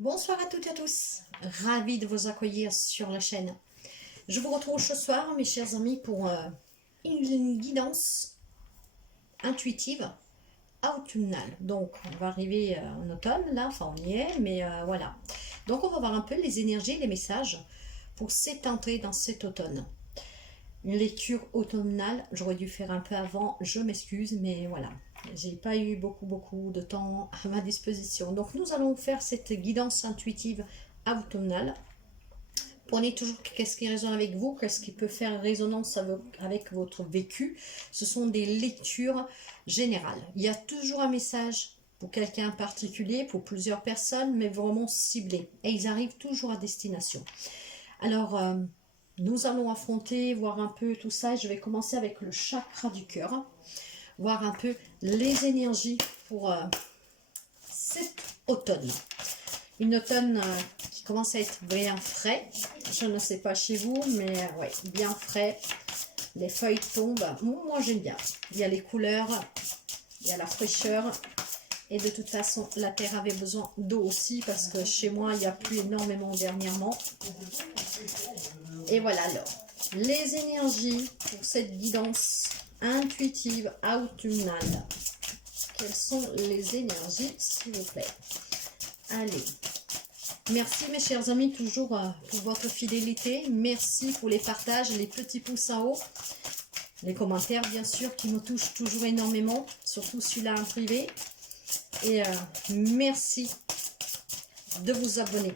Bonsoir à toutes et à tous, ravie de vous accueillir sur la chaîne. Je vous retrouve ce soir, mes chers amis, pour une guidance intuitive automnale. Donc, on va arriver en automne, là, enfin on y est, mais voilà. Donc, on va voir un peu les énergies, les messages pour cette entrée dans cet automne. Une lecture automnale, j'aurais dû faire un peu avant, je m'excuse, mais voilà. J'ai pas eu beaucoup de temps à ma disposition. Donc nous allons faire cette guidance intuitive automnale. Prenez toujours qu'est-ce qui résonne avec vous, qu'est-ce qui peut faire résonance avec votre vécu. Ce sont des lectures générales. Il y a toujours un message pour quelqu'un en particulier, pour plusieurs personnes, mais vraiment ciblé. Et ils arrivent toujours à destination. Alors, nous allons affronter, voir un peu tout ça. Je vais commencer avec le chakra du cœur. Voir un peu les énergies pour cet automne. Une automne qui commence à être bien frais. Je ne sais pas chez vous, mais ouais, bien frais. Les feuilles tombent. Moi, j'aime bien. Il y a les couleurs, il y a la fraîcheur. Et de toute façon, la terre avait besoin d'eau aussi parce que chez moi, il n'y a plus énormément dernièrement. Et voilà alors, les énergies pour cette guidance intuitive automnale. Quelles sont les énergies, s'il vous plaît? Allez. Merci mes chers amis, toujours pour votre fidélité. Merci pour les partages, les petits pouces en haut. Les commentaires, bien sûr, qui me touchent toujours énormément. Surtout celui-là en privé. Et merci de vous abonner.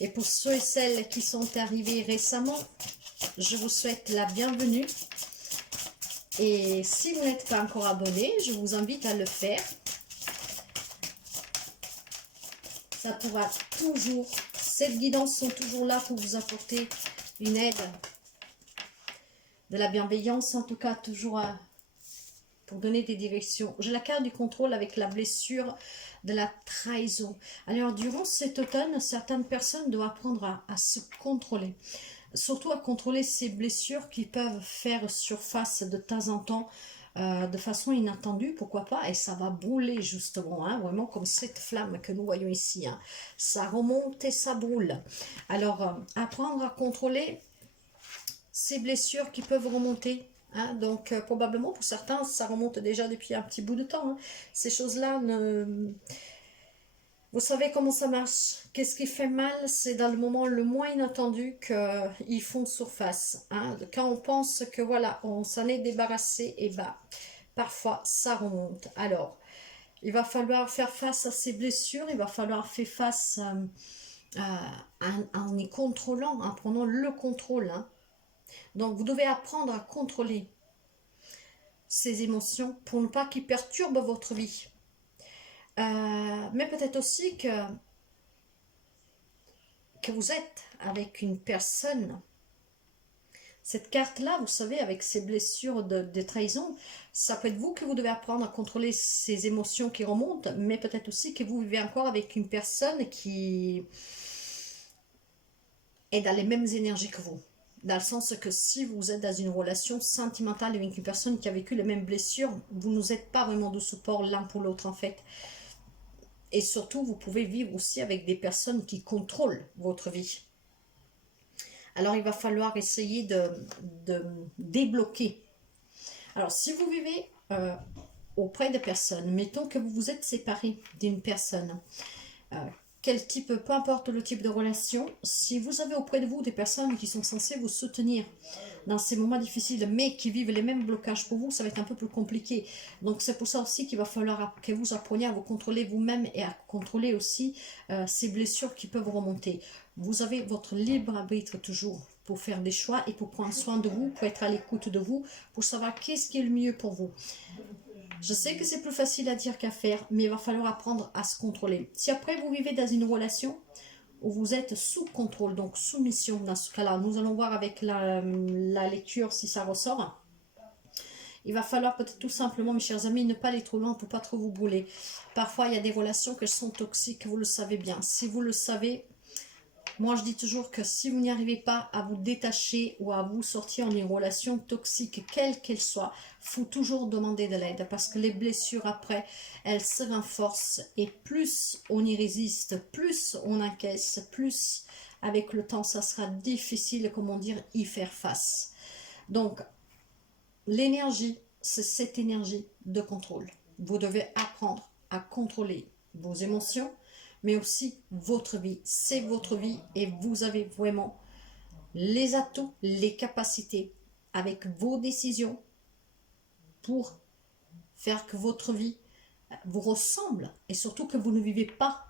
Et pour ceux et celles qui sont arrivés récemment, je vous souhaite la bienvenue. Et si vous n'êtes pas encore abonné, je vous invite à le faire. Ça pourra toujours, ces guidances sont toujours là pour vous apporter une aide, de la bienveillance en tout cas, toujours pour donner des directions. J'ai la carte du contrôle avec la blessure de la trahison. Alors durant cet automne, certaines personnes doivent apprendre à se contrôler. Surtout à contrôler ces blessures qui peuvent faire surface de temps en temps de façon inattendue, pourquoi pas, et ça va brûler justement, hein, vraiment comme cette flamme que nous voyons ici. Hein. Ça remonte et ça brûle. Alors, apprendre à contrôler ces blessures qui peuvent remonter. Hein, donc, probablement pour certains, ça remonte déjà depuis un petit bout de temps. Hein. Ces choses-là ne... Vous savez comment ça marche. Qu'est-ce qui fait mal? C'est dans le moment le moins inattendu qu'ils font surface. Hein. Quand on pense que voilà, on s'en est débarrassé, et bah, parfois ça remonte. Alors, il va falloir faire face à ces blessures, il va falloir faire face en les contrôlant, en prenant le contrôle. Hein. Donc, vous devez apprendre à contrôler ces émotions pour ne pas qu'ils perturbent votre vie. Mais peut-être aussi que vous êtes avec une personne. Cette carte-là, vous savez, avec ces blessures de trahison, ça peut être vous que vous devez apprendre à contrôler ces émotions qui remontent, mais peut-être aussi que vous vivez encore avec une personne qui est dans les mêmes énergies que vous. Dans le sens que si vous êtes dans une relation sentimentale avec une personne qui a vécu les mêmes blessures, vous ne êtes pas vraiment de support l'un pour l'autre en fait. Et surtout, vous pouvez vivre aussi avec des personnes qui contrôlent votre vie. Alors, il va falloir essayer de débloquer. Alors, si vous vivez auprès de personnes, mettons que vous vous êtes séparé d'une personne, quel type, peu importe le type de relation, si vous avez auprès de vous des personnes qui sont censées vous soutenir dans ces moments difficiles, mais qui vivent les mêmes blocages pour vous, ça va être un peu plus compliqué. Donc c'est pour ça aussi qu'il va falloir que vous appreniez à vous contrôler vous-même et à contrôler aussi ces blessures qui peuvent remonter. Vous avez votre libre arbitre toujours pour faire des choix et pour prendre soin de vous, pour être à l'écoute de vous, pour savoir qu'est-ce qui est le mieux pour vous. Je sais que c'est plus facile à dire qu'à faire, mais il va falloir apprendre à se contrôler. Si après vous vivez dans une relation où vous êtes sous contrôle, donc soumission dans ce cas-là, nous allons voir avec la lecture si ça ressort. Il va falloir peut-être tout simplement, mes chers amis, ne pas aller trop loin pour ne pas trop vous brûler. Parfois, il y a des relations qui sont toxiques, vous le savez bien. Si vous le savez, Moi, je dis toujours que si vous n'y arrivez pas à vous détacher ou à vous sortir d'une relation toxique, quelle qu'elle soit, faut toujours demander de l'aide parce que les blessures après, elles se renforcent et plus on y résiste, plus on encaisse, plus avec le temps, ça sera difficile, comment dire, y faire face. Donc, l'énergie, c'est cette énergie de contrôle. Vous devez apprendre à contrôler vos émotions, mais aussi votre vie. C'est votre vie et vous avez vraiment les atouts, les capacités avec vos décisions pour faire que votre vie vous ressemble et surtout que vous ne vivez pas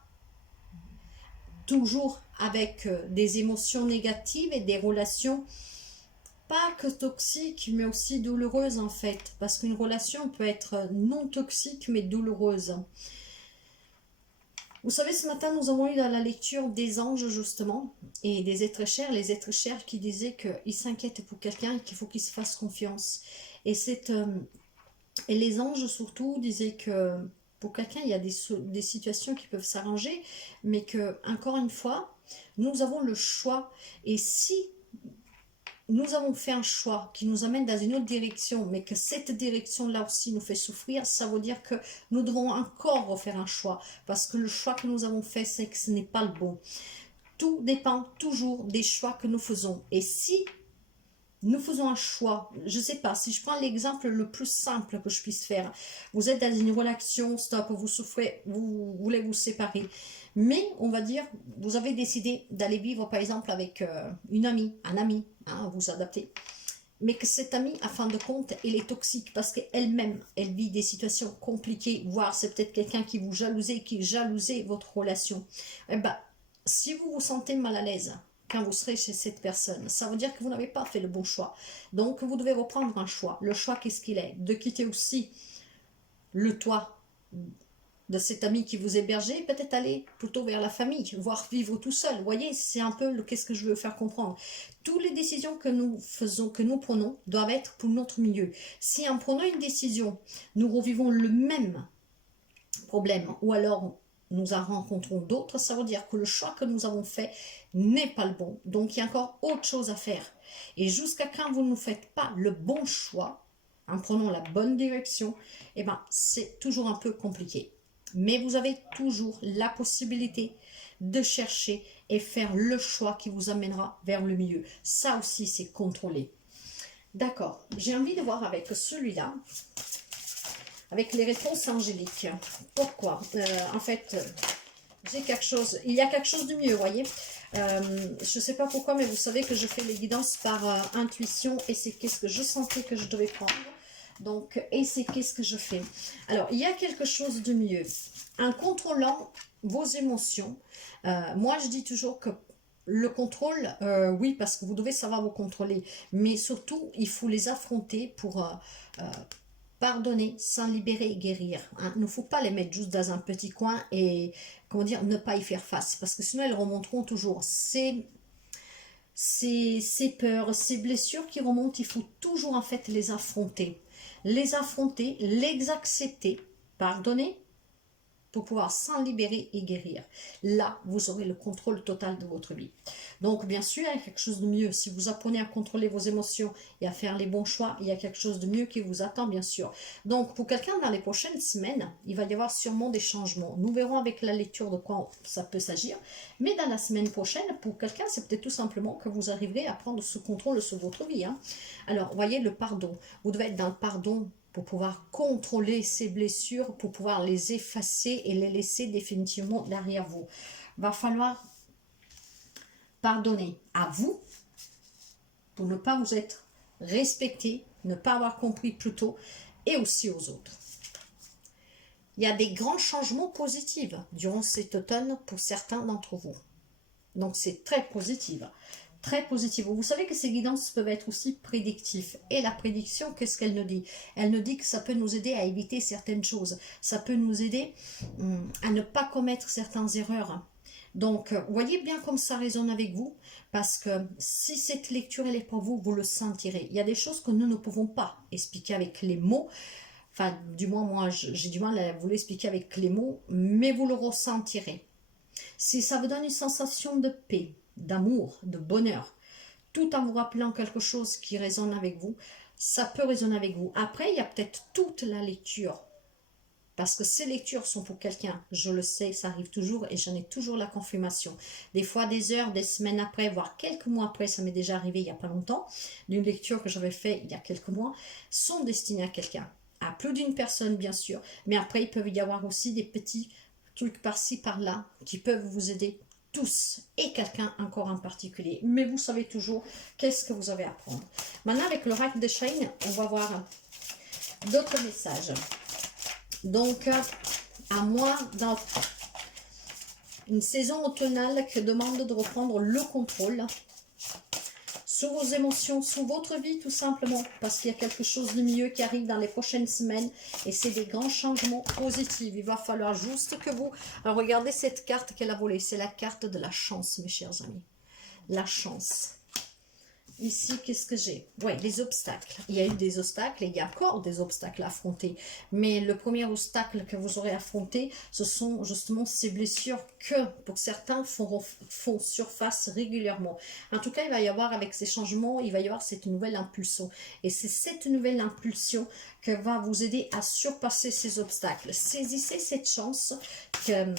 toujours avec des émotions négatives et des relations pas que toxiques mais aussi douloureuses en fait, parce qu'une relation peut être non toxique mais douloureuse. Vous savez, ce matin, nous avons eu dans la lecture des anges, justement, et des êtres chers, les êtres chers qui disaient qu'ils s'inquiètent pour quelqu'un et qu'il faut qu'il se fasse confiance. Et, et les anges, surtout, disaient que pour quelqu'un, il y a des situations qui peuvent s'arranger, mais que, encore une fois, nous avons le choix. Et si nous avons fait un choix qui nous amène dans une autre direction, mais que cette direction-là aussi nous fait souffrir, ça veut dire que nous devons encore refaire un choix, parce que le choix que nous avons fait, c'est que ce n'est pas le bon. Tout dépend toujours des choix que nous faisons. Et si nous faisons un choix, je ne sais pas, si je prends l'exemple le plus simple que je puisse faire, vous êtes dans une relation, stop, vous souffrez, vous voulez vous séparer, mais on va dire, vous avez décidé d'aller vivre par exemple avec une amie, un ami, hein, vous adaptez, mais que cette amie, à fin de compte, elle est toxique parce qu'elle-même, elle vit des situations compliquées, voire c'est peut-être quelqu'un qui vous jalousait, qui jalousait votre relation. Eh ben, si vous vous sentez mal à l'aise quand vous serez chez cette personne, ça veut dire que vous n'avez pas fait le bon choix. Donc, vous devez reprendre un choix. Le choix, qu'est-ce qu'il est? De quitter aussi le toit de cet ami qui vous hébergeait, peut-être aller plutôt vers la famille, voire vivre tout seul. Vous voyez, c'est un peu qu'est-ce que je veux faire comprendre. Toutes les décisions que nous faisons, que nous prenons, doivent être pour notre milieu. Si en prenant une décision, nous revivons le même problème, ou alors nous en rencontrons d'autres, ça veut dire que le choix que nous avons fait n'est pas le bon. Donc il y a encore autre chose à faire. Et jusqu'à quand vous ne faites pas le bon choix, en prenant la bonne direction, eh ben, c'est toujours un peu compliqué. Mais vous avez toujours la possibilité de chercher et faire le choix qui vous amènera vers le milieu. Ça aussi, c'est contrôlé. D'accord, j'ai envie de voir avec celui-là, avec les réponses angéliques. Pourquoi en fait, j'ai quelque chose, il y a quelque chose de mieux, vous voyez. Je ne sais pas pourquoi, mais vous savez que je fais les guidances par intuition et c'est qu'est-ce que je sentais que je devais prendre. Donc, et c'est qu'est-ce que je fais. Alors, il y a quelque chose de mieux. En contrôlant vos émotions, moi je dis toujours que le contrôle, oui, parce que vous devez savoir vous contrôler, mais surtout, il faut les affronter pour pardonner, s'en libérer et guérir. Hein. Il ne faut pas les mettre juste dans un petit coin et, comment dire, ne pas y faire face, parce que sinon elles remonteront toujours. Ces peurs, ces blessures qui remontent, il faut toujours en fait les affronter, les accepter, pardonner, pour pouvoir s'en libérer et guérir. Là, vous aurez le contrôle total de votre vie. Donc, bien sûr, il y a quelque chose de mieux. Si vous apprenez à contrôler vos émotions et à faire les bons choix, il y a quelque chose de mieux qui vous attend, bien sûr. Donc, pour quelqu'un dans les prochaines semaines, il va y avoir sûrement des changements. Nous verrons avec la lecture de quoi ça peut s'agir. Mais dans la semaine prochaine, pour quelqu'un, c'est peut-être tout simplement que vous arriverez à prendre ce contrôle sur votre vie. Hein. Alors, voyez le pardon. Vous devez être dans le pardon pour pouvoir contrôler ces blessures, pour pouvoir les effacer et les laisser définitivement derrière vous. Va falloir pardonner à vous pour ne pas vous être respecté, ne pas avoir compris plus tôt, et aussi aux autres. Il y a des grands changements positifs durant cet automne pour certains d'entre vous. Donc c'est très positif. Très positive. Vous savez que ces guidances peuvent être aussi prédictives. Et la prédiction, qu'est-ce qu'elle nous dit? Elle nous dit que ça peut nous aider à éviter certaines choses. Ça peut nous aider à ne pas commettre certaines erreurs. Donc, voyez bien comme ça résonne avec vous, parce que si cette lecture elle est pour vous, vous le sentirez. Il y a des choses que nous ne pouvons pas expliquer avec les mots. Enfin, du moins, moi, j'ai du mal à vous l'expliquer avec les mots, mais vous le ressentirez. Si ça vous donne une sensation de paix, d'amour, de bonheur, tout en vous rappelant quelque chose qui résonne avec vous, ça peut résonner avec vous. Après, il y a peut-être toute la lecture, parce que ces lectures sont pour quelqu'un, je le sais, ça arrive toujours et j'en ai toujours la confirmation. Des fois, des heures, des semaines après, voire quelques mois après, ça m'est déjà arrivé il n'y a pas longtemps, d'une lecture que j'avais faite il y a quelques mois, sont destinées à quelqu'un. À plus d'une personne, bien sûr, mais après, il peut y avoir aussi des petits trucs par-ci, par-là, qui peuvent vous aider tous, et quelqu'un encore en particulier. Mais vous savez toujours qu'est-ce que vous avez à prendre. Maintenant, avec l'oracle de Shane, on va voir d'autres messages. Donc, à moi, dans une saison automnale qui demande de reprendre le contrôle sur vos émotions, sur votre vie tout simplement, parce qu'il y a quelque chose de mieux qui arrive dans les prochaines semaines et c'est des grands changements positifs. Il va falloir juste que vous... Alors, regardez cette carte qu'elle a volée, c'est la carte de la chance, mes chers amis. La chance. Ici, qu'est-ce que j'ai? Oui, les obstacles. Il y a eu des obstacles et il y a encore des obstacles à affronter. Mais le premier obstacle que vous aurez affronté, ce sont justement ces blessures que, pour certains, font surface régulièrement. En tout cas, il va y avoir, avec ces changements, il va y avoir cette nouvelle impulsion. Et c'est cette nouvelle impulsion qui va vous aider à surpasser ces obstacles. Saisissez cette chance que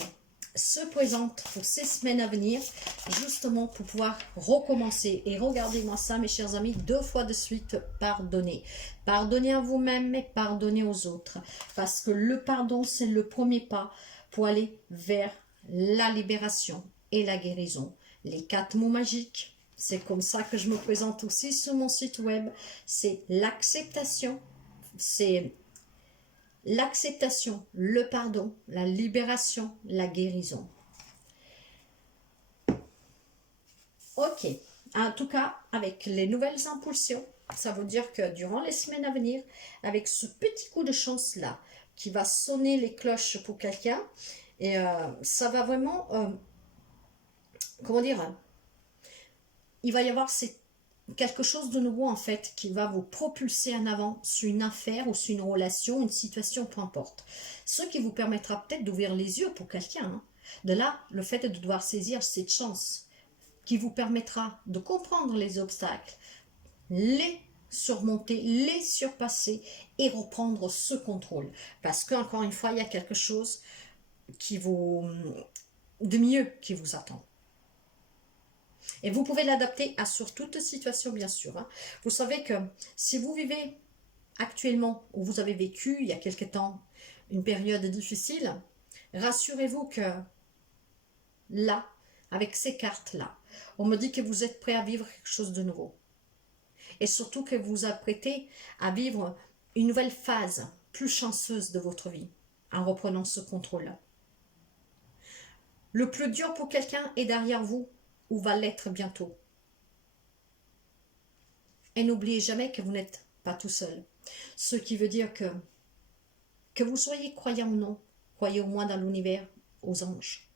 se présente pour ces semaines à venir, justement pour pouvoir recommencer. Et regardez-moi ça, mes chers amis, 2 fois de suite, pardonnez. Pardonnez à vous-même, mais pardonnez aux autres. Parce que le pardon, c'est le premier pas pour aller vers la libération et la guérison. Les 4 mots magiques, c'est comme ça que je me présente aussi sur mon site web. C'est l'acceptation, c'est... l'acceptation, le pardon, la libération, la guérison. Ok, en tout cas, avec les nouvelles impulsions, ça veut dire que durant les semaines à venir, avec ce petit coup de chance-là, qui va sonner les cloches pour quelqu'un, et ça va vraiment, comment dire, il va y avoir quelque chose de nouveau en fait qui va vous propulser en avant sur une affaire ou sur une relation, une situation, peu importe. Ce qui vous permettra peut-être d'ouvrir les yeux pour quelqu'un. Hein. De là, le fait de devoir saisir cette chance qui vous permettra de comprendre les obstacles, les surmonter, les surpasser et reprendre ce contrôle. Parce qu'encore une fois, il y a quelque chose de mieux qui vous attend. Et vous pouvez l'adapter à sur toute situation, bien sûr. Hein. Vous savez que si vous vivez actuellement, ou vous avez vécu il y a quelque temps, une période difficile, rassurez-vous que là, avec ces cartes-là, on me dit que vous êtes prêt à vivre quelque chose de nouveau. Et surtout que vous vous apprêtez à vivre une nouvelle phase plus chanceuse de votre vie, en reprenant ce contrôle-là. Le plus dur pour quelqu'un est derrière vous, ou va l'être bientôt. Et n'oubliez jamais que vous n'êtes pas tout seul. Ce qui veut dire que vous soyez croyant ou non, croyez au moins dans l'univers, aux anges.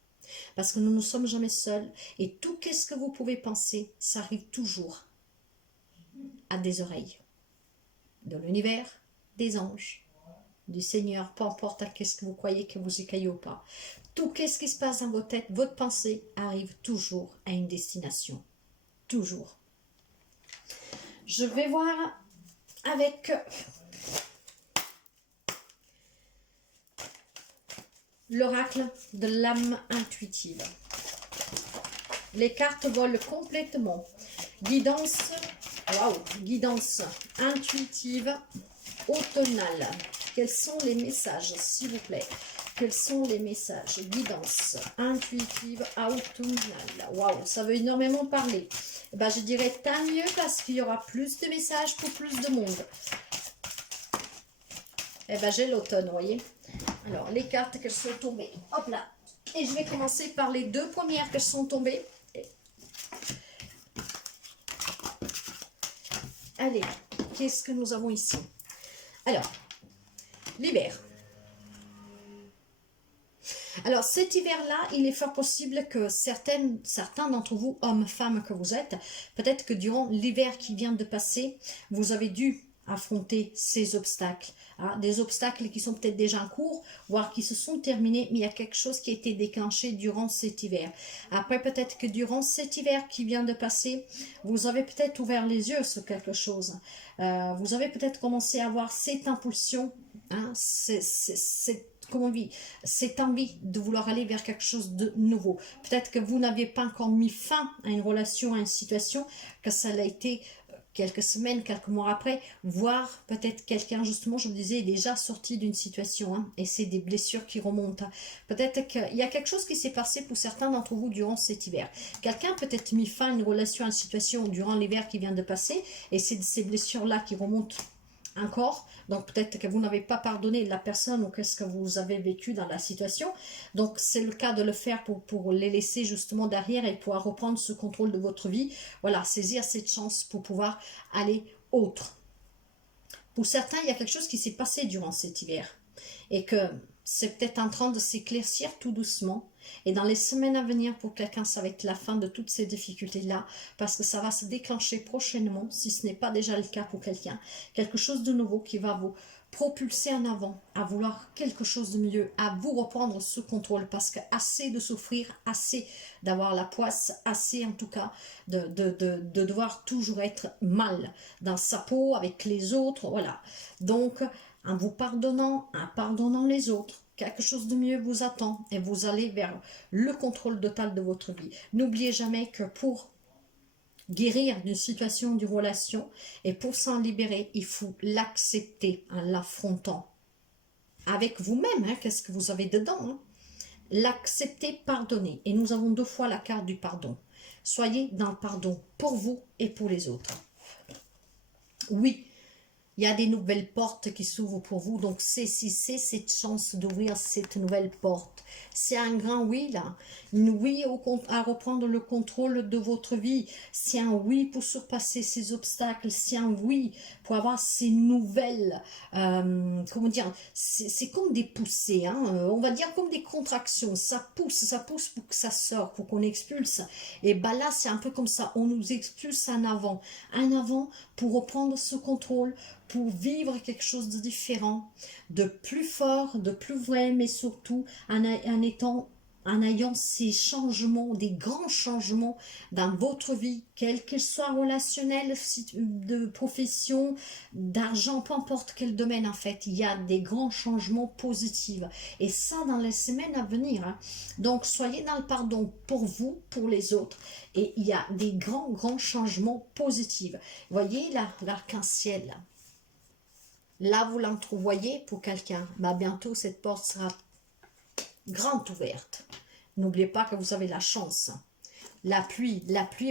Parce que nous ne sommes jamais seuls. Et tout ce que vous pouvez penser, ça arrive toujours à des oreilles. De l'univers, des anges, du Seigneur, peu importe à qu'est-ce que vous croyez que vous y caillez ou pas. Tout ce qui se passe dans votre tête, votre pensée arrive toujours à une destination. Toujours. Je vais voir avec l'oracle de l'âme intuitive. Les cartes volent complètement. Guidance, guidance intuitive automnale. Quels sont les messages, s'il vous plaît? Quels sont les messages? Guidance intuitive automnale. Waouh, ça veut énormément parler. Eh ben, je dirais tant mieux parce qu'il y aura plus de messages pour plus de monde. Eh ben, j'ai l'automne, vous voyez. Alors, les cartes qu'elles sont tombées. Hop là. Et je vais commencer par les 2 premières qu'elles sont tombées. Allez, qu'est-ce que nous avons ici? Alors, l'hiver. Alors, cet hiver-là, il est fort possible que certains d'entre vous, hommes, femmes que vous êtes, peut-être que durant l'hiver qui vient de passer, vous avez dû affronter ces obstacles. Hein, des obstacles qui sont peut-être déjà en cours, voire qui se sont terminés, mais il y a quelque chose qui a été déclenché durant cet hiver. Après, peut-être que durant cet hiver qui vient de passer, vous avez peut-être ouvert les yeux sur quelque chose. Vous avez peut-être commencé à avoir cette impulsion, hein, comment on dit, cette envie de vouloir aller vers quelque chose de nouveau. Peut-être que vous n'aviez pas encore mis fin à une relation, à une situation, que ça l'a été quelques semaines, quelques mois après, voire peut-être quelqu'un, justement, je vous disais, est déjà sorti d'une situation, hein, et c'est des blessures qui remontent. Peut-être qu'il y a quelque chose qui s'est passé pour certains d'entre vous durant cet hiver. Quelqu'un peut-être mis fin à une relation, à une situation durant l'hiver qui vient de passer, et c'est ces blessures-là qui remontent encore, donc peut-être que vous n'avez pas pardonné la personne ou qu'est-ce que vous avez vécu dans la situation, donc c'est le cas de le faire pour les laisser justement derrière et pouvoir reprendre ce contrôle de votre vie, voilà, saisir cette chance pour pouvoir aller autre. Pour certains, il y a quelque chose qui s'est passé durant cet hiver et que c'est peut-être en train de s'éclaircir tout doucement. Et dans les semaines à venir, pour quelqu'un, ça va être la fin de toutes ces difficultés-là, parce que ça va se déclencher prochainement, si ce n'est pas déjà le cas pour quelqu'un, quelque chose de nouveau qui va vous propulser en avant, à vouloir quelque chose de mieux, à vous reprendre ce contrôle, parce que assez de souffrir, assez d'avoir la poisse, assez en tout cas de devoir toujours être mal dans sa peau, avec les autres, voilà. Donc, en vous pardonnant, en pardonnant les autres, quelque chose de mieux vous attend et vous allez vers le contrôle total de votre vie. N'oubliez jamais que pour guérir d'une situation, d'une relation, et pour s'en libérer, il faut l'accepter en l'affrontant avec vous-même. Hein, qu'est-ce que vous avez dedans, hein? L'accepter, pardonner. Et nous avons 2 fois la carte du pardon. Soyez dans le pardon pour vous et pour les autres. Oui, il y a des nouvelles portes qui s'ouvrent pour vous. Donc, saisissez cette chance d'ouvrir cette nouvelle porte. C'est un grand oui, là. Un oui à reprendre le contrôle de votre vie. C'est un oui pour surpasser ces obstacles. C'est un oui pour avoir ces nouvelles... comment dire, c'est comme des poussées. Hein, on va dire comme des contractions. Ça pousse pour que ça sorte, pour qu'on expulse. Et ben là, c'est un peu comme ça. On nous expulse en avant. En avant pour reprendre ce contrôle, pour vivre quelque chose de différent, de plus fort, de plus vrai, mais surtout en ayant ces changements, des grands changements dans votre vie, quelle qu'elle soit relationnelle, de profession, d'argent, peu importe quel domaine en fait, il y a des grands changements positifs. Et ça dans les semaines à venir. Hein. Donc soyez dans le pardon pour vous, pour les autres. Et il y a des grands changements positifs. Voyez là, l'arc-en-ciel. Là, vous l'entrevoyez pour quelqu'un. Bah, bientôt, cette porte sera grande ouverte. N'oubliez pas que vous avez la chance. La pluie,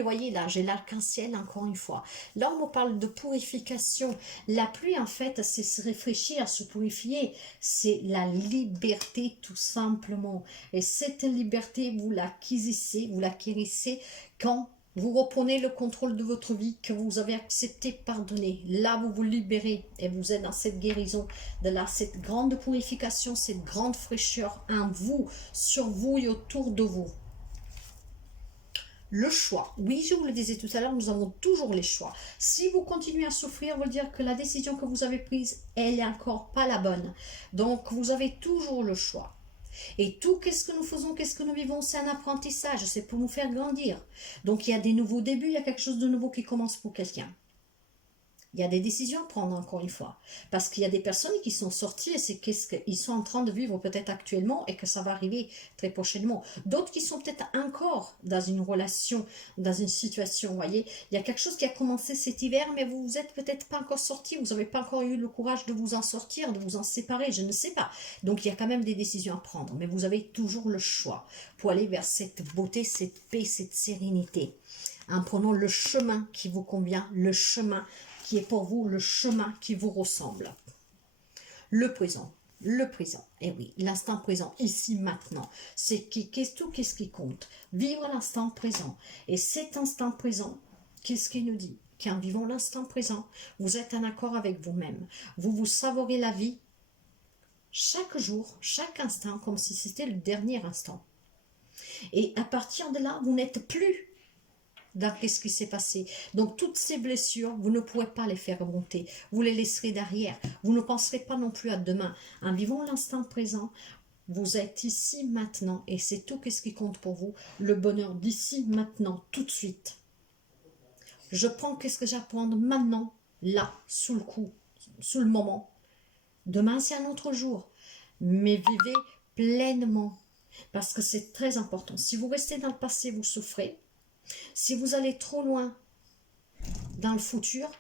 voyez là, j'ai l'arc-en-ciel encore une fois. Là, on me parle de purification. La pluie, en fait, c'est se réfléchir, se purifier. C'est la liberté, tout simplement. Et cette liberté, vous l'acquérissez quand vous reprenez le contrôle de votre vie, que vous avez accepté pardonner. Là, vous vous libérez et vous êtes dans cette guérison, cette grande purification, cette grande fraîcheur en vous, sur vous et autour de vous. Le choix. Oui, je vous le disais tout à l'heure, nous avons toujours les choix. Si vous continuez à souffrir, ça veut dire que la décision que vous avez prise, elle n'est encore pas la bonne. Donc, vous avez toujours le choix. Et tout, qu'est-ce que nous faisons, qu'est-ce que nous vivons, c'est un apprentissage, c'est pour nous faire grandir. Donc, il y a des nouveaux débuts, il y a quelque chose de nouveau qui commence pour quelqu'un. Il y a des décisions à prendre, encore une fois. Parce qu'il y a des personnes qui sont sorties et c'est qu'est-ce qu'ils sont en train de vivre peut-être actuellement et que ça va arriver très prochainement. D'autres qui sont peut-être encore dans une relation, dans une situation, vous voyez. Il y a quelque chose qui a commencé cet hiver, mais vous n'êtes peut-être pas encore sorti, vous n'avez pas encore eu le courage de vous en sortir, de vous en séparer, je ne sais pas. Donc, il y a quand même des décisions à prendre, mais vous avez toujours le choix pour aller vers cette beauté, cette paix, cette sérénité. En prenant le chemin qui vous convient, le chemin qui est pour vous le chemin qui vous ressemble. Le présent, et oui, l'instant présent, ici, maintenant, c'est qu'est-ce qui compte? Vivre l'instant présent. Et cet instant présent, qu'est-ce qu'il nous dit? Qu'en vivant l'instant présent, vous êtes en accord avec vous-même. Vous savourez la vie chaque jour, chaque instant, comme si c'était le dernier instant. Et à partir de là, vous n'êtes plus dans ce qui s'est passé. Donc, toutes ces blessures, vous ne pourrez pas les faire remonter. Vous les laisserez derrière. Vous ne penserez pas non plus à demain. En vivant l'instant présent, vous êtes ici maintenant et c'est tout ce qui compte pour vous. Le bonheur d'ici maintenant, tout de suite. Je prends qu'est-ce que j'ai à prendre maintenant, là, sous le coup, sous le moment. Demain, c'est un autre jour. Mais vivez pleinement. Parce que c'est très important. Si vous restez dans le passé, vous souffrez. Si vous allez trop loin dans le futur,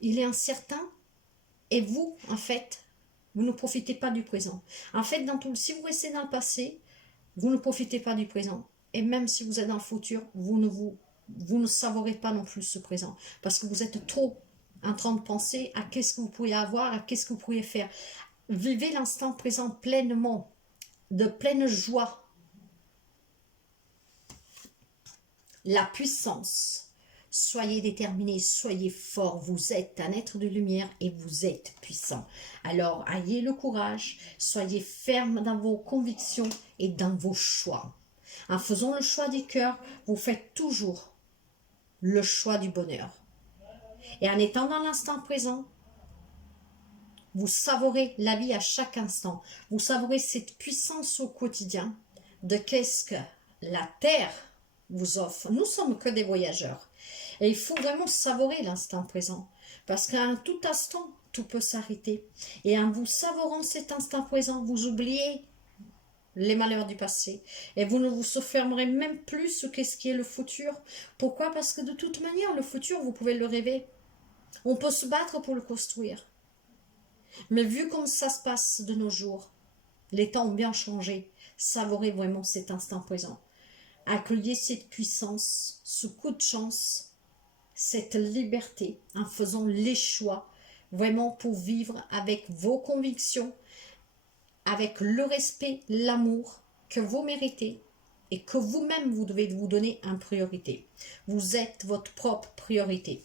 il est incertain. Et vous, en fait, vous ne profitez pas du présent. En fait, si vous restez dans le passé, vous ne profitez pas du présent. Et même si vous êtes dans le futur, vous ne savourez pas non plus ce présent. Parce que vous êtes trop en train de penser à qu'est-ce que vous pourriez avoir, à qu'est-ce que vous pourriez faire. Vivez l'instant présent pleinement, de pleine joie. La puissance. Soyez déterminés, soyez forts. Vous êtes un être de lumière et vous êtes puissant. Alors, ayez le courage, soyez ferme dans vos convictions et dans vos choix. En faisant le choix du cœur, vous faites toujours le choix du bonheur. Et en étant dans l'instant présent, vous savourez la vie à chaque instant. Vous savourez cette puissance au quotidien de qu'est-ce que la Terre vous offre. Nous sommes que des voyageurs. Et il faut vraiment savourer l'instant présent. Parce qu'à un tout instant, tout peut s'arrêter. Et en vous savourant cet instant présent, vous oubliez les malheurs du passé. Et vous ne vous fermerez même plus sur qu'est-ce qui est le futur. Pourquoi? Parce que de toute manière, le futur, vous pouvez le rêver. On peut se battre pour le construire. Mais vu comme ça se passe de nos jours, les temps ont bien changé. Savourez vraiment cet instant présent. Accueillez cette puissance, ce coup de chance, cette liberté en faisant les choix vraiment pour vivre avec vos convictions, avec le respect, l'amour que vous méritez et que vous-même vous devez vous donner en priorité. Vous êtes votre propre priorité.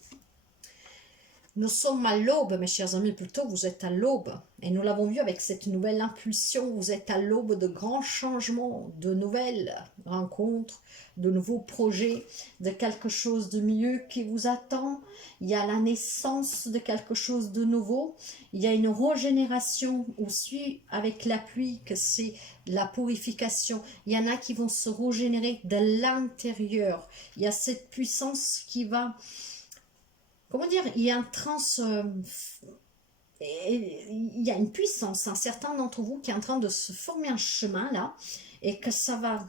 Nous sommes à l'aube, mes chers amis, plutôt vous êtes à l'aube. Et nous l'avons vu avec cette nouvelle impulsion, vous êtes à l'aube de grands changements, de nouvelles rencontres, de nouveaux projets, de quelque chose de mieux qui vous attend. Il y a la naissance de quelque chose de nouveau. Il y a une régénération aussi avec la pluie, que c'est la purification. Il y en a qui vont se régénérer de l'intérieur. Il y a cette puissance qui va... Comment dire, il y a il y a une puissance, un certain d'entre vous qui est en train de se former un chemin là, et que ça va,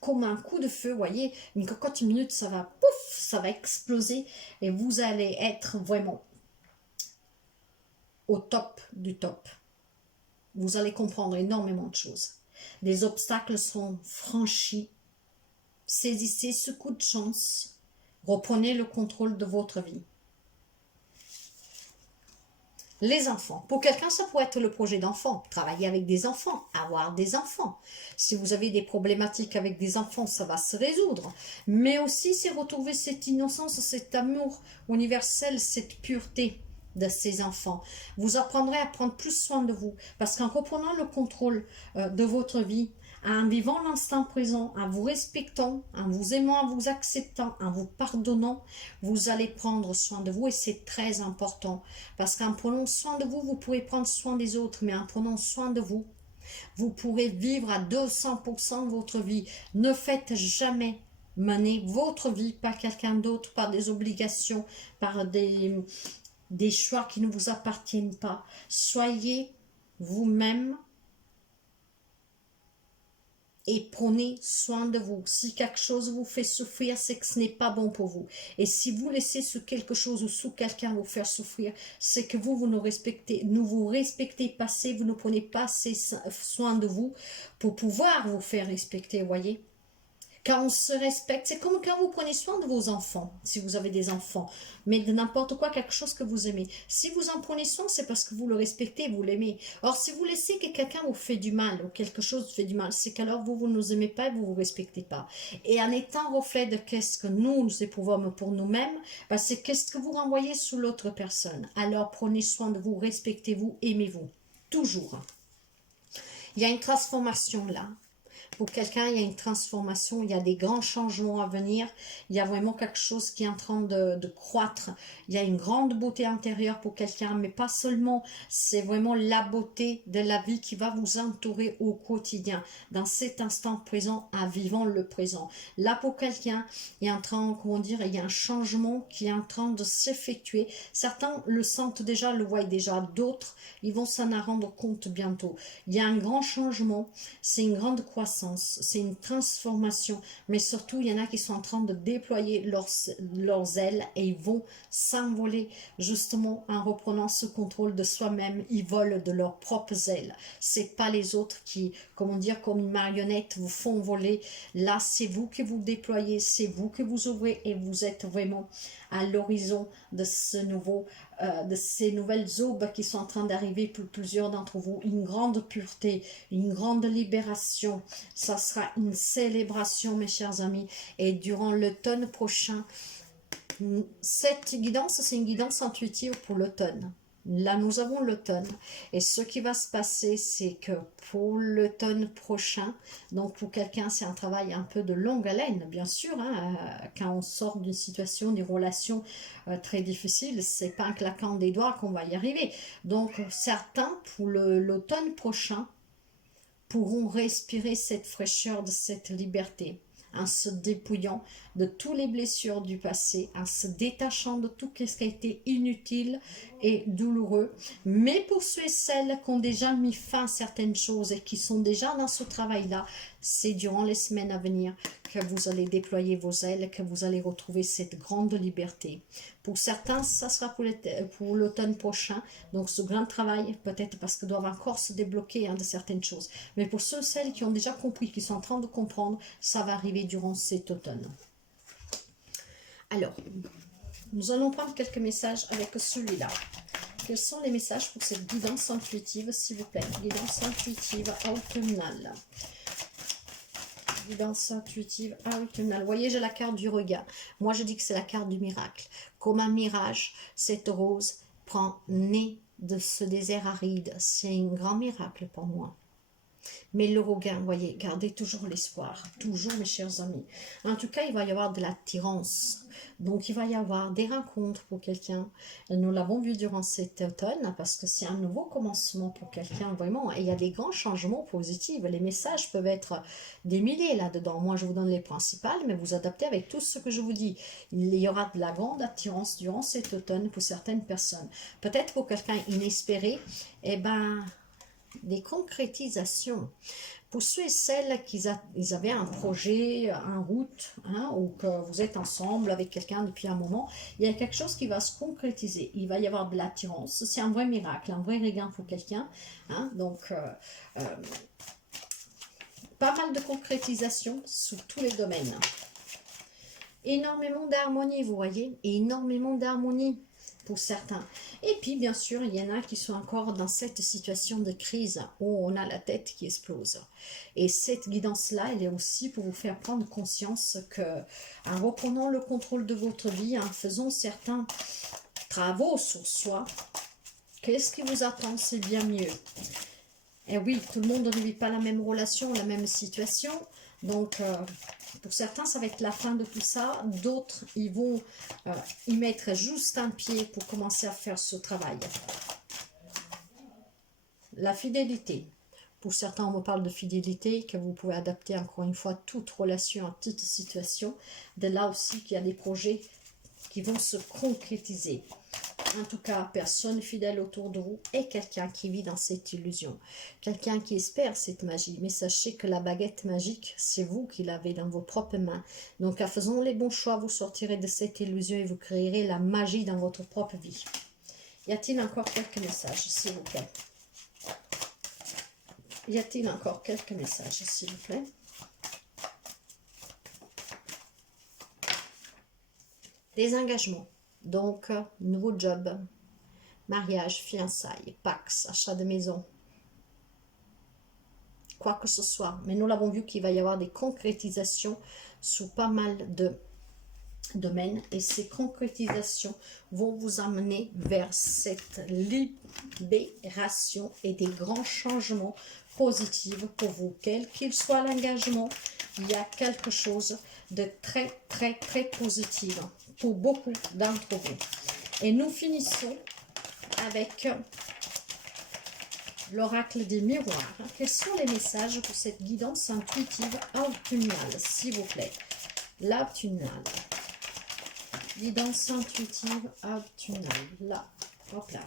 comme un coup de feu, vous voyez, une cocotte une minute, ça va, pouf, ça va exploser, et vous allez être vraiment au top du top. Vous allez comprendre énormément de choses. Des obstacles seront franchis. Saisissez ce coup de chance. Reprenez le contrôle de votre vie. Les enfants. Pour quelqu'un, ça pourrait être le projet d'enfant. Travailler avec des enfants, avoir des enfants. Si vous avez des problématiques avec des enfants, ça va se résoudre. Mais aussi, c'est retrouver cette innocence, cet amour universel, cette pureté de ces enfants. Vous apprendrez à prendre plus soin de vous. Parce qu'en reprenant le contrôle de votre vie, en vivant l'instant présent, en vous respectant, en vous aimant, en vous acceptant, en vous pardonnant, vous allez prendre soin de vous et c'est très important. Parce qu'en prenant soin de vous, vous pourrez prendre soin des autres, mais en prenant soin de vous, vous pourrez vivre à 200% votre vie. Ne faites jamais mener votre vie par quelqu'un d'autre, par des obligations, par des choix qui ne vous appartiennent pas. Soyez vous-même et prenez soin de vous. Si quelque chose vous fait souffrir, c'est que ce n'est pas bon pour vous. Et si vous laissez sous quelque chose ou sous quelqu'un vous faire souffrir, c'est que vous ne vous respectez pas assez, vous ne prenez pas assez soin de vous pour pouvoir vous faire respecter, vous voyez. Quand on se respecte, c'est comme quand vous prenez soin de vos enfants, si vous avez des enfants, mais de n'importe quoi, quelque chose que vous aimez. Si vous en prenez soin, c'est parce que vous le respectez, vous l'aimez. Or, si vous laissez que quelqu'un vous fait du mal, ou quelque chose vous fait du mal, c'est qu'alors vous ne nous aimez pas et vous ne vous respectez pas. Et en étant reflet de qu'est-ce que nous éprouvons pour nous-mêmes, ben c'est qu'est-ce que vous renvoyez sous l'autre personne. Alors, prenez soin de vous, respectez-vous, aimez-vous. Toujours. Il y a une transformation là. Pour quelqu'un, il y a une transformation, il y a des grands changements à venir, il y a vraiment quelque chose qui est en train de croître. Il y a une grande beauté intérieure pour quelqu'un, mais pas seulement, c'est vraiment la beauté de la vie qui va vous entourer au quotidien, dans cet instant présent, en vivant le présent. Là, pour quelqu'un, il est en train, comment dire, il y a un changement qui est en train de s'effectuer. Certains le sentent déjà, le voient déjà, d'autres, ils vont s'en rendre compte bientôt. Il y a un grand changement, c'est une grande croissance, c'est une transformation, mais surtout, il y en a qui sont en train de déployer leurs ailes et ils vont s'envoler justement en reprenant ce contrôle de soi-même. Ils volent de leurs propres ailes. C'est pas les autres qui, comment dire, comme une marionnette, vous font voler. Là, c'est vous qui vous déployez, c'est vous qui vous ouvrez et vous êtes vraiment à l'horizon de ce nouveau, de ces nouvelles aubes qui sont en train d'arriver pour plusieurs d'entre vous. Une grande pureté, une grande libération. Ça sera une célébration, mes chers amis. Et durant l'automne prochain, cette guidance, c'est une guidance intuitive pour l'automne. Là, nous avons l'automne. Et ce qui va se passer, c'est que pour l'automne prochain, donc pour quelqu'un, c'est un travail un peu de longue haleine, bien sûr. Hein, quand on sort d'une situation, d'une relation très difficile, c'est pas en claquant des doigts qu'on va y arriver. Donc, certains, pour l'automne prochain, pourront respirer cette fraîcheur de cette liberté en se dépouillant de toutes les blessures du passé, en se détachant de tout ce qui a été inutile et douloureux. Mais pour ceux et celles qui ont déjà mis fin à certaines choses et qui sont déjà dans ce travail-là, c'est durant les semaines à venir que vous allez déployer vos ailes, que vous allez retrouver cette grande liberté. Pour certains, ça sera pour l'automne prochain, donc ce grand travail, peut-être parce qu'ils doivent encore se débloquer de certaines choses. Mais pour ceux et celles qui ont déjà compris, qui sont en train de comprendre, ça va arriver durant cet automne. Alors, nous allons prendre quelques messages avec celui-là. Quels sont les messages pour cette guidance intuitive, s'il vous plaît? Guidance intuitive automnale. Guidance intuitive automnale. Vous voyez, j'ai la carte du regard. Moi, je dis que c'est la carte du miracle. Comme un mirage, cette rose prend nez de ce désert aride. C'est un grand miracle pour moi. Mais le regain, vous voyez, gardez toujours l'espoir, toujours mes chers amis. En tout cas, il va y avoir de l'attirance. Donc, il va y avoir des rencontres pour quelqu'un. Nous l'avons vu durant cet automne parce que c'est un nouveau commencement pour quelqu'un, vraiment. Et il y a des grands changements positifs. Les messages peuvent être des milliers là-dedans. Moi, je vous donne les principales, mais vous adaptez avec tout ce que je vous dis. Il y aura de la grande attirance durant cet automne pour certaines personnes. Peut-être pour quelqu'un inespéré, eh ben, des concrétisations. Pour ceux et celles qui avaient un projet en route, hein, ou que vous êtes ensemble avec quelqu'un depuis un moment, il y a quelque chose qui va se concrétiser. Il va y avoir de l'attirance. C'est un vrai miracle, un vrai regain pour quelqu'un. Hein, donc, pas mal de concrétisation sur tous les domaines. Énormément d'harmonie, vous voyez, énormément d'harmonie pour certains. Et puis, bien sûr, il y en a qui sont encore dans cette situation de crise où on a la tête qui explose. Et cette guidance-là, elle est aussi pour vous faire prendre conscience que, en reprenant le contrôle de votre vie, en faisant certains travaux sur soi, qu'est-ce qui vous attend? C'est bien mieux. Et oui, tout le monde ne vit pas la même relation, la même situation. Donc, pour certains, ça va être la fin de tout ça. D'autres, ils vont y mettre juste un pied pour commencer à faire ce travail. La fidélité. Pour certains, on me parle de fidélité, que vous pouvez adapter encore une fois toute relation, à toute situation. De là aussi qu'il y a des projets qui vont se concrétiser. En tout cas, personne fidèle autour de vous est quelqu'un qui vit dans cette illusion. Quelqu'un qui espère cette magie. Mais sachez que la baguette magique, c'est vous qui l'avez dans vos propres mains. Donc, en faisant les bons choix, vous sortirez de cette illusion et vous créerez la magie dans votre propre vie. Y a-t-il encore quelques messages, s'il vous plaît? Y a-t-il encore quelques messages, s'il vous plaît? Des engagements. Donc, nouveau job, mariage, fiançailles, Pax, achat de maison, quoi que ce soit. Mais nous l'avons vu qu'il va y avoir des concrétisations sous pas mal de domaine et ces concrétisations vont vous amener vers cette libération et des grands changements positifs pour vous. Quel qu'il soit l'engagement, il y a quelque chose de très, très, très positif pour beaucoup d'entre vous. Et nous finissons avec l'oracle des miroirs. Quels sont les messages pour cette guidance intuitive automnale, s'il vous plaît? L'automnale. Guidance intuitive automnale. Là, hop là.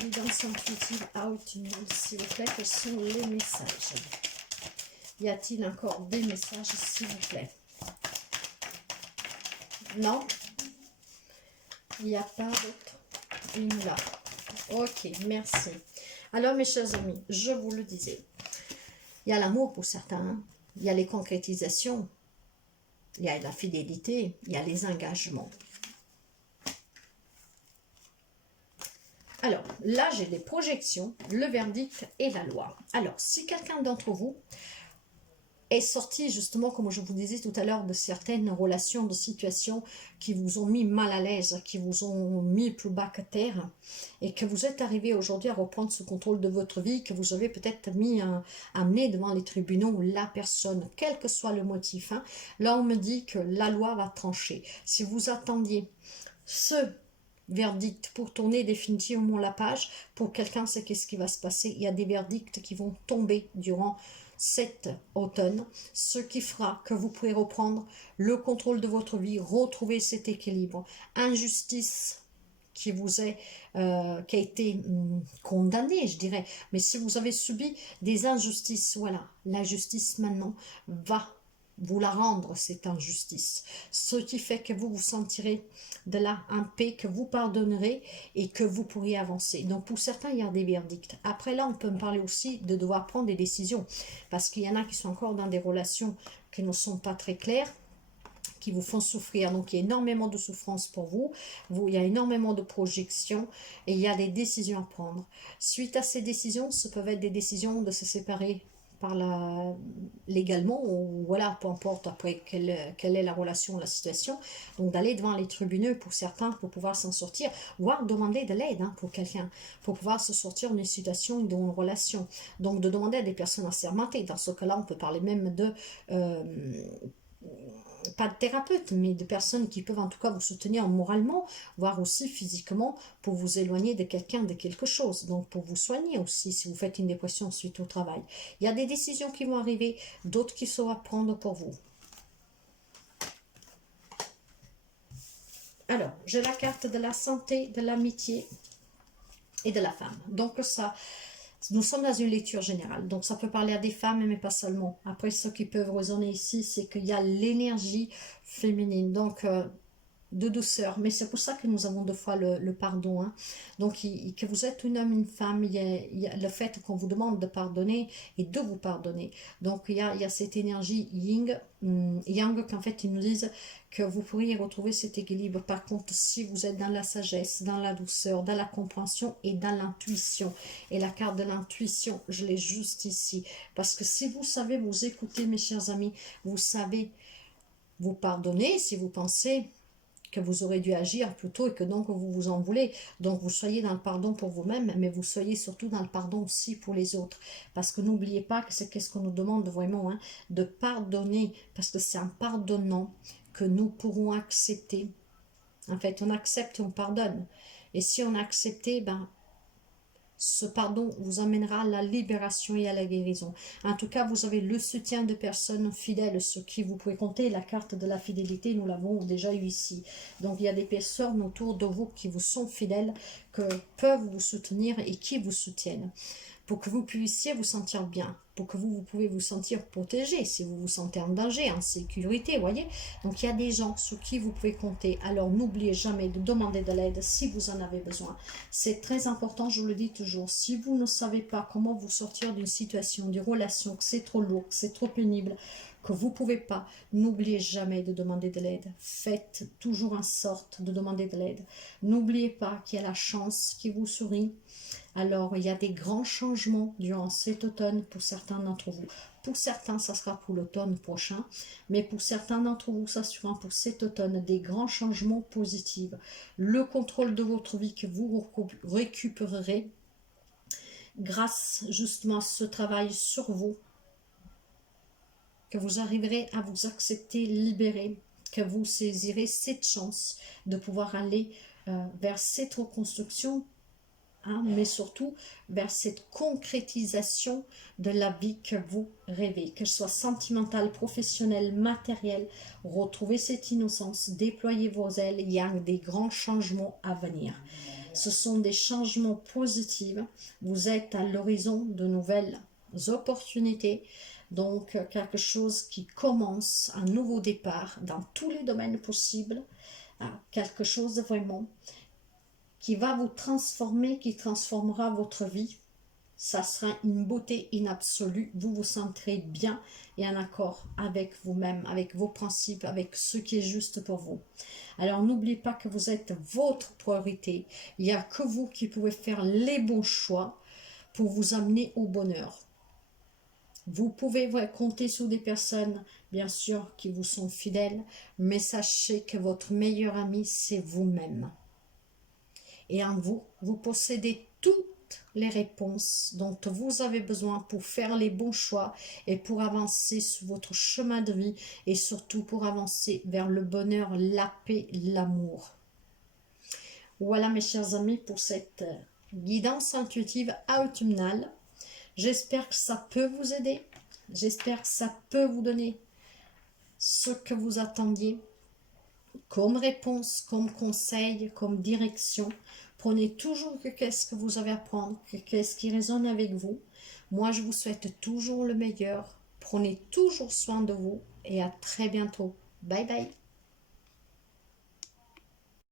Guidance intuitive automnale, s'il vous plaît. Quels sont les messages? Y a-t-il encore des messages, s'il vous plaît? Non? Il n'y a pas d'autre. Une là. Ok, merci. Alors, mes chers amis, je vous le disais, il y a l'amour pour certains, il y a les concrétisations, il y a la fidélité, il y a les engagements. Alors, là, j'ai des projections, le verdict et la loi. Alors, si quelqu'un d'entre vous est sorti, justement, comme je vous disais tout à l'heure, de certaines relations, de situations qui vous ont mis mal à l'aise, qui vous ont mis plus bas que terre, et que vous êtes arrivé aujourd'hui à reprendre ce contrôle de votre vie, que vous avez peut-être amené devant les tribunaux la personne, quel que soit le motif. Hein, là, on me dit que la loi va trancher. Si vous attendiez ce verdict pour tourner définitivement la page, pour quelqu'un, c'est qu'est-ce qui va se passer? Il y a des verdicts qui vont tomber durant cet automne, ce qui fera que vous pourrez reprendre le contrôle de votre vie, retrouver cet équilibre. Injustice qui vous est, qui a été condamnée, je dirais, mais si vous avez subi des injustices, voilà, la justice maintenant va vous la rendre, cette injustice. Ce qui fait que vous vous sentirez de là en paix, que vous pardonnerez et que vous pourriez avancer. Donc pour certains, il y a des verdicts. Après là, on peut me parler aussi de devoir prendre des décisions. Parce qu'il y en a qui sont encore dans des relations qui ne sont pas très claires, qui vous font souffrir. Donc il y a énormément de souffrance pour vous. Il y a énormément de projections et il y a des décisions à prendre. Suite à ces décisions, ce peuvent être des décisions de se séparer légalement, ou voilà, peu importe après quelle est la relation, la situation, donc d'aller devant les tribunaux pour certains pour pouvoir s'en sortir, voire demander de l'aide pour quelqu'un, pour pouvoir se sortir d'une situation, d'une relation, donc de demander à des personnes assermentées. Dans ce cas-là, on peut parler même de pas de thérapeute, mais de personnes qui peuvent en tout cas vous soutenir moralement, voire aussi physiquement, pour vous éloigner de quelqu'un, de quelque chose, donc pour vous soigner aussi, si vous faites une dépression suite au travail. Il y a des décisions qui vont arriver, d'autres qui sont à prendre pour vous. Alors, j'ai la carte de la santé, de l'amitié et de la femme. Donc ça, nous sommes dans une lecture générale, donc ça peut parler à des femmes, mais pas seulement. Après, ce qui peut résonner ici, c'est qu'il y a l'énergie féminine, donc de douceur. Mais c'est pour ça que nous avons deux fois le pardon. Hein. Donc, que vous êtes un homme, une femme, il y a le fait qu'on vous demande de pardonner et de vous pardonner. Donc, il y a cette énergie yang qu'en fait, ils nous disent que vous pourriez retrouver cet équilibre. Par contre, si vous êtes dans la sagesse, dans la douceur, dans la compréhension et dans l'intuition. Et la carte de l'intuition, je l'ai juste ici. Parce que si vous savez vous écouter, mes chers amis, vous savez vous pardonner si vous pensez que vous aurez dû agir plus tôt et que donc vous vous en voulez. Donc vous soyez dans le pardon pour vous-même, mais vous soyez surtout dans le pardon aussi pour les autres. Parce que n'oubliez pas que c'est qu'est-ce qu'on nous demande vraiment, hein, de pardonner. Parce que c'est en pardonnant que nous pourrons accepter. En fait, on accepte et on pardonne. Et si on a accepté, ben, ce pardon vous amènera à la libération et à la guérison. En tout cas, vous avez le soutien de personnes fidèles sur qui vous pouvez compter. La carte de la fidélité, nous l'avons déjà eu ici. Donc, il y a des personnes autour de vous qui vous sont fidèles, que peuvent vous soutenir et qui vous soutiennent. Pour que vous puissiez vous sentir bien, pour que vous pouvez vous sentir protégé, si vous vous sentez en danger, en sécurité, voyez. Donc il y a des gens sur qui vous pouvez compter. Alors n'oubliez jamais de demander de l'aide si vous en avez besoin. C'est très important, je vous le dis toujours. Si vous ne savez pas comment vous sortir d'une situation, d'une relation, que c'est trop lourd, que c'est trop pénible, que vous ne pouvez pas, n'oubliez jamais de demander de l'aide. Faites toujours en sorte de demander de l'aide. N'oubliez pas qu'il y a la chance qui vous sourit. Alors, il y a des grands changements durant cet automne pour certains d'entre vous. Pour certains, ça sera pour l'automne prochain, mais pour certains d'entre vous, ça sera pour cet automne des grands changements positifs. Le contrôle de votre vie que vous récupérerez grâce justement à ce travail sur vous, que vous arriverez à vous accepter, libérer, que vous saisirez cette chance de pouvoir aller vers cette reconstruction, hein, mais surtout vers cette concrétisation de la vie que vous rêvez, que ce soit sentimentale, professionnelle, matérielle. Retrouvez cette innocence, déployez vos ailes, il y a des grands changements à venir. Ce sont des changements positifs, vous êtes à l'horizon de nouvelles opportunités, donc quelque chose qui commence, un nouveau départ dans tous les domaines possibles, quelque chose de vraiment qui va vous transformer, qui transformera votre vie. Ça sera une beauté inabsolue, vous vous sentirez bien et en accord avec vous-même, avec vos principes, avec ce qui est juste pour vous. Alors n'oubliez pas que vous êtes votre priorité, il n'y a que vous qui pouvez faire les bons choix pour vous amener au bonheur. Vous pouvez compter sur des personnes, bien sûr, qui vous sont fidèles, mais sachez que votre meilleur ami, c'est vous-même. Et en vous, vous possédez toutes les réponses dont vous avez besoin pour faire les bons choix et pour avancer sur votre chemin de vie et surtout pour avancer vers le bonheur, la paix, l'amour. Voilà mes chers amis pour cette guidance intuitive automnale. J'espère que ça peut vous aider. J'espère que ça peut vous donner ce que vous attendiez comme réponse, comme conseil, comme direction. Prenez toujours qu'est-ce que vous avez à prendre, qu'est-ce qui résonne avec vous. Moi, je vous souhaite toujours le meilleur. Prenez toujours soin de vous et à très bientôt. Bye bye.